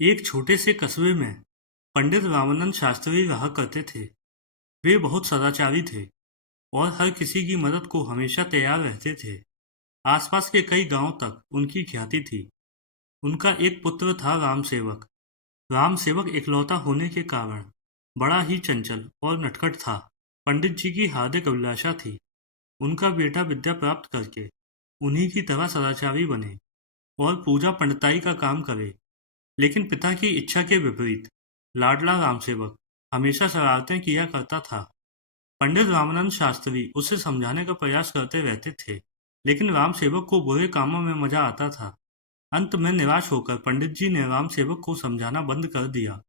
एक छोटे से कस्बे में पंडित रामानंद शास्त्री रहा करते थे। वे बहुत सदाचारी थे और हर किसी की मदद को हमेशा तैयार रहते थे। आसपास के कई गांवों तक उनकी ख्याति थी। उनका एक पुत्र था राम सेवक। राम सेवक इकलौता होने के कारण बड़ा ही चंचल और नटखट था। पंडित जी की हार्दिक अभिलाषा थी उनका बेटा विद्या प्राप्त करके उन्हीं की तरह सदाचारी बने और पूजा पंडिताई का काम करे। लेकिन पिता की इच्छा के विपरीत लाडला रामसेवक हमेशा शरारतें किया करता था। पंडित रामानंद शास्त्री उसे समझाने का प्रयास करते रहते थे, लेकिन रामसेवक को बुरे कामों में मजा आता था। अंत में निराश होकर पंडित जी ने रामसेवक को समझाना बंद कर दिया।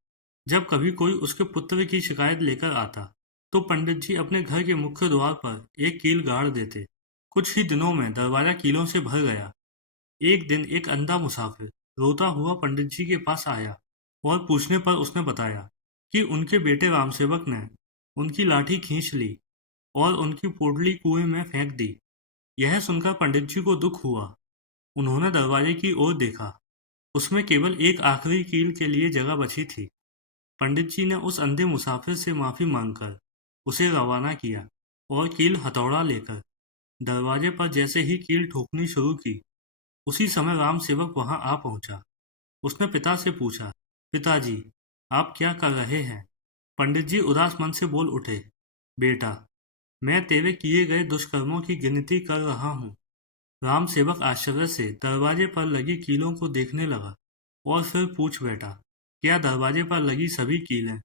जब कभी कोई उसके पुत्र की शिकायत लेकर आता, तो पंडित जी अपने घर के मुख्य द्वार पर एक कील गाड़ देते। कुछ ही दिनों में दरवाजा कीलों से भर गया। एक दिन एक अंधा मुसाफिर रोता हुआ पंडित जी के पास आया और पूछने पर उसने बताया कि उनके बेटे रामसेवक ने उनकी लाठी खींच ली और उनकी पोटली कुएं में फेंक दी। यह सुनकर पंडित जी को दुख हुआ। उन्होंने दरवाजे की ओर देखा। उसमें केवल एक आखिरी कील के लिए जगह बची थी। पंडित जी ने उस अंधे मुसाफिर से माफी मांगकर उसे रवाना किया और कील हथौड़ा लेकर दरवाजे पर जैसे ही कील ठोकनी शुरू की, उसी समय राम सेवक वहां आ पहुंचा। उसने पिता से पूछा, पिताजी, आप क्या कर रहे हैं? पंडित जी उदास मन से बोल उठे, बेटा, मैं तेरे किए गए दुष्कर्मों की गिनती कर रहा हूँ। राम सेवक आश्चर्य से दरवाजे पर लगी कीलों को देखने लगा और फिर पूछ बैठा, क्या दरवाजे पर लगी सभी कीलें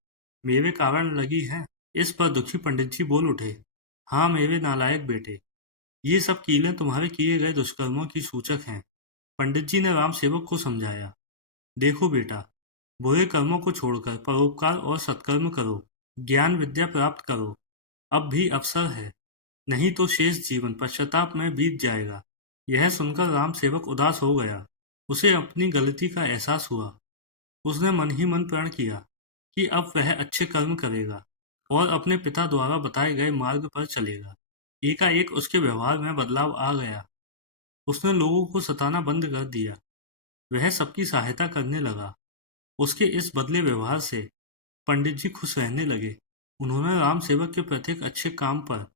मेरे कारण लगी हैं? इस पर दुखी पंडित जी बोल उठे, हाँ मेरे नालायक बेटे, ये सब कीलें तुम्हारे किए गए दुष्कर्मों की सूचक हैं। पंडित जी ने राम सेवक को समझाया, देखो बेटा, बुरे कर्मों को छोड़कर परोपकार और सत्कर्म करो, ज्ञान विद्या प्राप्त करो। अब भी अवसर है, नहीं तो शेष जीवन पश्चाताप में बीत जाएगा। यह सुनकर राम सेवक उदास हो गया। उसे अपनी गलती का एहसास हुआ। उसने मन ही मन प्रण किया कि अब वह अच्छे कर्म करेगा और अपने पिता द्वारा बताए गए मार्ग पर चलेगा। एकाएक उसके व्यवहार में बदलाव आ गया। उसने लोगों को सताना बंद कर दिया। वह सबकी सहायता करने लगा। उसके इस बदले व्यवहार से पंडित जी खुश रहने लगे। उन्होंने राम सेवक के प्रत्येक अच्छे काम पर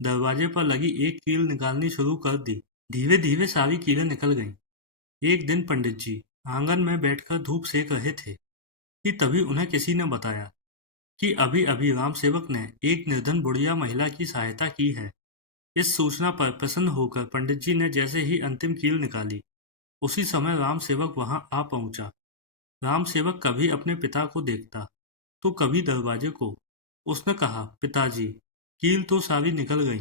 दरवाजे पर लगी एक कील निकालनी शुरू कर दी। धीरे धीरे सारी कीलें निकल गईं। एक दिन पंडित जी आंगन में बैठकर धूप सेक रहे थे कि तभी उन्हें किसी ने बताया कि अभी अभी राम सेवक ने एक निर्धन बुढ़िया महिला की सहायता की है। इस सूचना पर प्रसन्न होकर पंडित जी ने जैसे ही अंतिम कील निकाली, उसी समय राम सेवक वहां आ पहुंचा। राम सेवक कभी अपने पिता को देखता तो कभी दरवाजे को। उसने कहा, पिताजी, कील तो सारी निकल गई,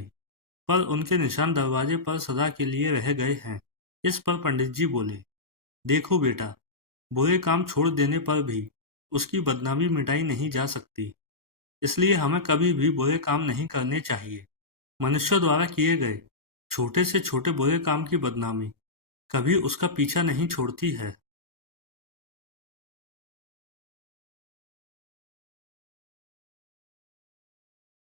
पर उनके निशान दरवाजे पर सदा के लिए रह गए हैं। इस पर पंडित जी बोले, देखो बेटा, बुरे काम छोड़ देने पर भी उसकी बदनामी मिटाई नहीं जा सकती। इसलिए हमें कभी भी बुरे काम नहीं करने चाहिए। मनुष्य द्वारा किए गए छोटे से छोटे बुरे काम की बदनामी कभी उसका पीछा नहीं छोड़ती है।